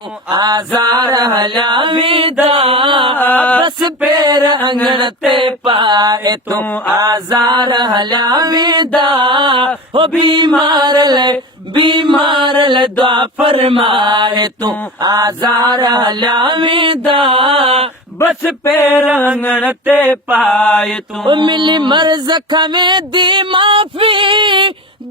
आज़ार हलावीदा बस पैर अंगण ते पाए तू आज़ार हलावीदा हो बीमार ले दुआ फरमाए तू आज़ार हलावीदा बस पैर अंगण ते पाए तू मिली मर्ज खमे दी माफी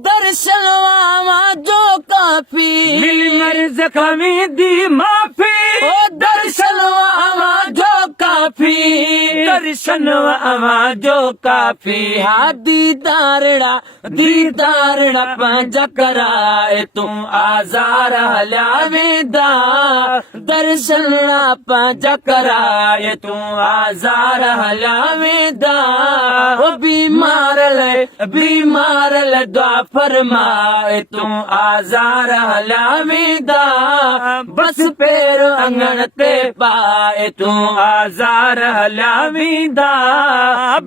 दर्शन आवा जो काफी मिली मर्ज खमे दी माफी ओ दर्शन आवा जो काफी दर्शन आवा जो काफी हा दीदारड़ा पंज कराए तू आज़ार हलावेदा दर्शन पंज कराए तू आज़ार हलावेदा ओ बीमार ले दुआ फरमाए तू आज़ार हलावेदा बस पैर अंगण ते पाए तू आज़ार हलावेदा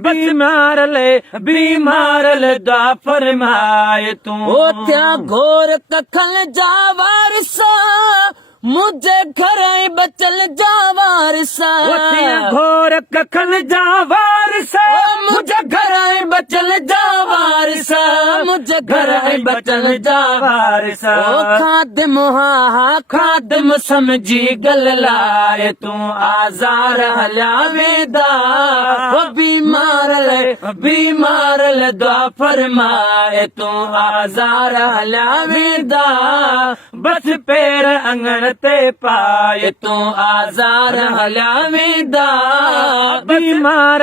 बीमार ले दुआ फरमाए तू ओ त्या घोर कखल जावार सा मुझे घर बचल जावार सा घोर कखल जावार सा मुझे घर बचल जावार सा मुझे घर बचल जावार सा खादम समझी गल लाए तू आज़ार हलावेदा ओ बीमार ले दुआ फरमाए तू आज़ार हलावेदा बस पैर अंगण ते पाए तू आज़ार हलावेदा बीमार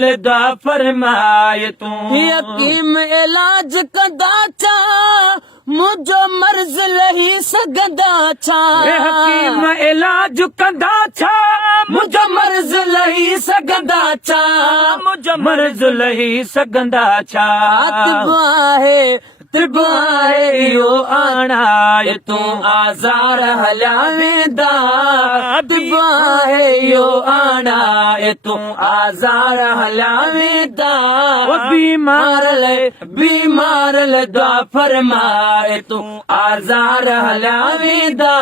ले दुआ फरमाए तू यकीम इलाज कंदा चा मुझो मर्ज लही सगदा छा हकीम इलाज कंदा छा मुझो मर्ज लही सगदा छा मुझो मर्ज लही सगदा छा तिबाहे यो आणाए तू आज़ार हलावेदा तिबाहे यो आणाए तू आज़ार हलावेदा बीमार ले दुआ फरमाए तू आज़ार हलावेदा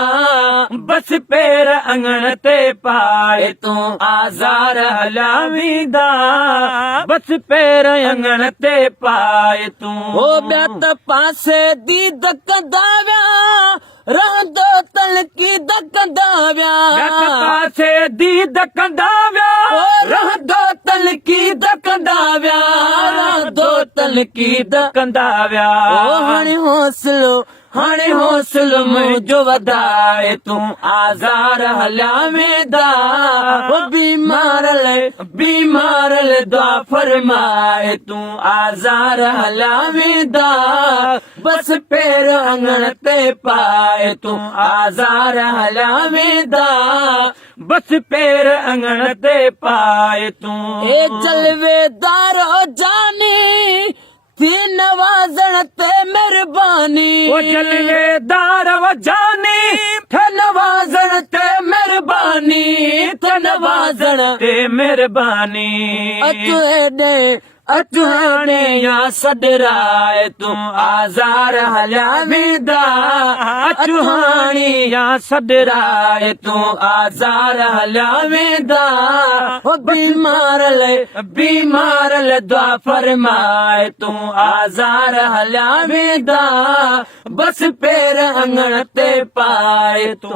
बस पैर अंगण ते पाए तू आज़ार हलावेदा बस पैर अंगण ते पाए तू ओ ब्यात पासे दी दकदाव्या रहंदो तलकी दकदाव्या पासे दी दकदाव्या रहंदो तलकी दकदाव्या रहंदो तलकी दकदाव्या ओ हाणे हौसलो मुझो वधाए तू आज़ार हलावेदा ओ बीमार ले दुआ फरमाए तू आज़ार हलावेदा बस पैर अंगण ते पाए तू आज़ार हलावेदा बस पैर अंगण ते पाए तू ए जलवेदारो जानी थी नवाजण ते मेहरबानी ओ जलवेदार वजानी थे नवाजण ते मेहरबानी थे नवाजण ते मेहरबानी अचुहाने या सदराए तू आज़ार हलावेदा अचुहाने या सदराए तू आज़ार हलावेदा ओ बीमार ले दुआ फरमाए तू आज़ार हलावेदा बस पैर अंगण ते पाए तू।